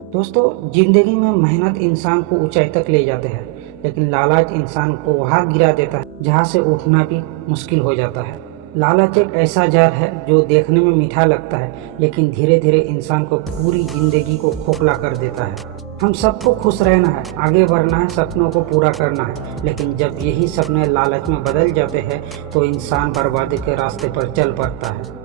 दोस्तों, जिंदगी में मेहनत इंसान को ऊंचाई तक ले जाते हैं, लेकिन लालच इंसान को वहां गिरा देता है जहां से उठना भी मुश्किल हो जाता है। लालच एक ऐसा जहर है जो देखने में मीठा लगता है, लेकिन धीरे धीरे इंसान को पूरी जिंदगी को खोखला कर देता है। हम सबको खुश रहना है, आगे बढ़ना है, सपनों को पूरा करना है, लेकिन जब यही सपने लालच में बदल जाते हैं तो इंसान बर्बादी के रास्ते पर चल पड़ता है।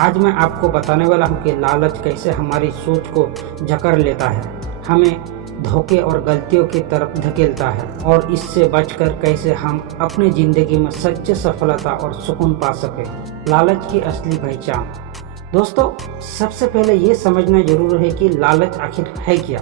आज मैं आपको बताने वाला हूँ कि लालच कैसे हमारी सोच को जकड़ लेता है, हमें धोखे और गलतियों की तरफ धकेलता है, और इससे बचकर कैसे हम अपनी जिंदगी में सच्ची सफलता और सुकून पा सके। लालच की असली पहचान। दोस्तों, सबसे पहले ये समझना जरूर है कि लालच आखिर है क्या।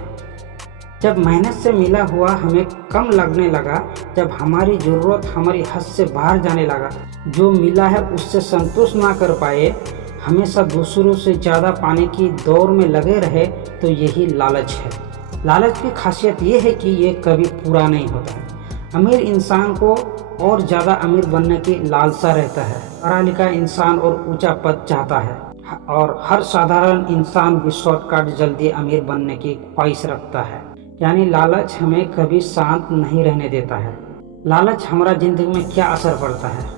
जब मेहनत से मिला हुआ हमें कम लगने लगा, जब हमारी ज़रूरत हमारी हद से बाहर जाने लगा, जो मिला है उससे संतोष ना कर पाए, हमेशा दूसरों से ज़्यादा पाने की दौड़ में लगे रहे, तो यही लालच है। लालच की खासियत ये है कि ये कभी पूरा नहीं होता है। अमीर इंसान को और ज़्यादा अमीर बनने की लालसा रहता है, पढ़ा लिखा इंसान और ऊंचा पद चाहता है, और हर साधारण इंसान भी शॉर्टकट जल्दी अमीर बनने की ख्वाहिश रखता है। यानी लालच हमें कभी शांत नहीं रहने देता है। लालच हमारा जिंदगी में क्या असर पड़ता है?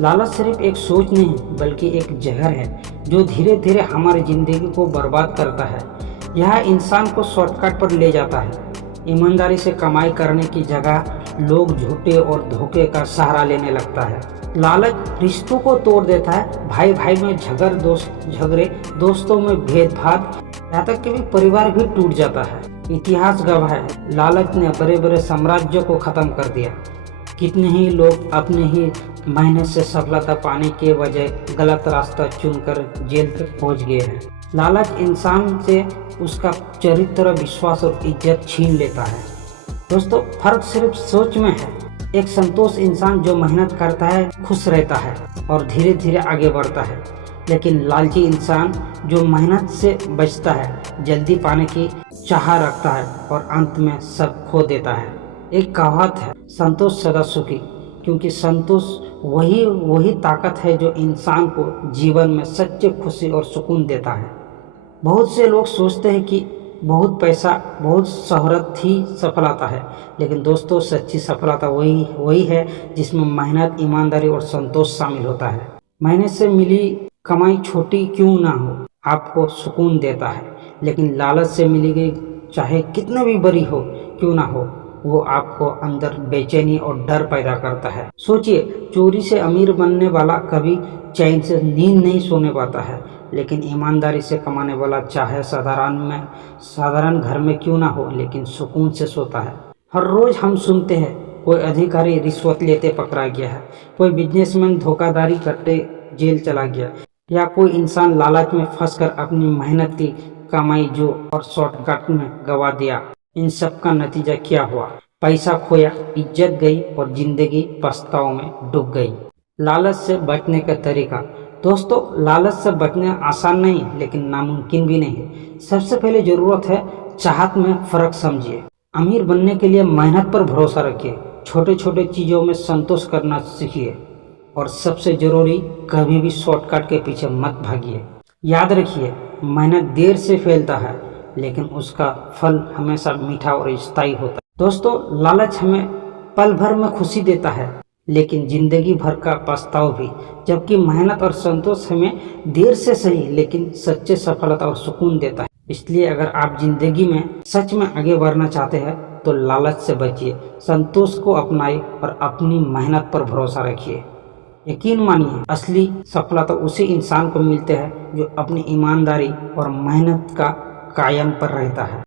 लालच सिर्फ एक सोच नहीं बल्कि एक जहर है जो धीरे धीरे हमारी ज़िंदगी को बर्बाद करता है। यह इंसान को शॉर्टकट पर ले जाता है। ईमानदारी से कमाई करने की जगह लोग झूठे और धोखे का सहारा लेने लगता है। लालच रिश्तों को तोड़ देता है। भाई भाई में झगड़े, दोस्तों में भेदभाव, यहाँ तक कि परिवार भी टूट जाता है। इतिहास गवाह है, लालच ने बड़े बड़े साम्राज्यों को खत्म कर दिया। कितने ही लोग अपने ही मेहनत से सफलता पाने के बजाय गलत रास्ता चुनकर जेल तक पहुंच गए हैं। लालच इंसान से उसका चरित्र, विश्वास और इज्जत छीन लेता है। दोस्तों, फर्क सिर्फ सोच में है। एक संतोष इंसान जो मेहनत करता है, खुश रहता है और धीरे धीरे आगे बढ़ता है, लेकिन लालची इंसान जो मेहनत से बचता है, जल्दी पाने की चाह रखता है और अंत में सब खो देता है। एक कहावत है, संतोष सदा सुखी, क्योंकि संतोष वही ताकत है जो इंसान को जीवन में सच्ची खुशी और सुकून देता है। बहुत से लोग सोचते हैं कि बहुत पैसा, बहुत शोहरत ही सफलता है, लेकिन दोस्तों, सच्ची सफलता वही है जिसमें मेहनत, ईमानदारी और संतोष शामिल होता है। मेहनत से मिली कमाई छोटी क्यों ना हो, आपको सुकून देता है, लेकिन लालच से मिली गई चाहे कितनी भी बड़ी हो क्यों ना हो, वो आपको अंदर बेचैनी और डर पैदा करता है। सोचिए, चोरी से अमीर बनने वाला कभी चैन से नींद नहीं सोने पाता है, लेकिन ईमानदारी से कमाने वाला चाहे साधारण घर में क्यों ना हो, लेकिन सुकून से सोता है। हर रोज हम सुनते हैं कोई अधिकारी रिश्वत लेते पकड़ा गया है, कोई बिजनेसमैन धोखाधड़ी करते जेल चला गया, या कोई इंसान लालच में फंसकर अपनी मेहनत की कमाई जो और शॉर्टकट में गवा दिया। इन सब का नतीजा क्या हुआ? पैसा खोया, इज्जत गई और जिंदगी पछताव में डूब गई। लालच से बचने का तरीका। दोस्तों, लालच से बचना आसान नहीं, लेकिन नामुमकिन भी नहीं है। सबसे पहले जरूरत है चाहत में फर्क समझिए। अमीर बनने के लिए मेहनत पर भरोसा रखिए, छोटे छोटे चीज़ों में संतोष करना सीखिए, और सबसे जरूरी, कभी भी शॉर्टकट के पीछे मत भागिए। याद रखिए, मेहनत देर से फैलता है, लेकिन उसका फल हमेशा मीठा और स्थायी होता है। दोस्तों, लालच हमें पल भर में खुशी देता है, लेकिन जिंदगी भर का पछतावा भी, जबकि मेहनत और संतोष हमें देर से सही लेकिन सच्चे सफलता और सुकून देता है। इसलिए अगर आप जिंदगी में सच में आगे बढ़ना चाहते हैं तो लालच से बचिए, संतोष को अपनाइए और अपनी मेहनत पर भरोसा रखिए। यकीन मानिए, असली सफलता उसी इंसान को मिलते हैं जो अपनी ईमानदारी और मेहनत का कायम पर रहता है।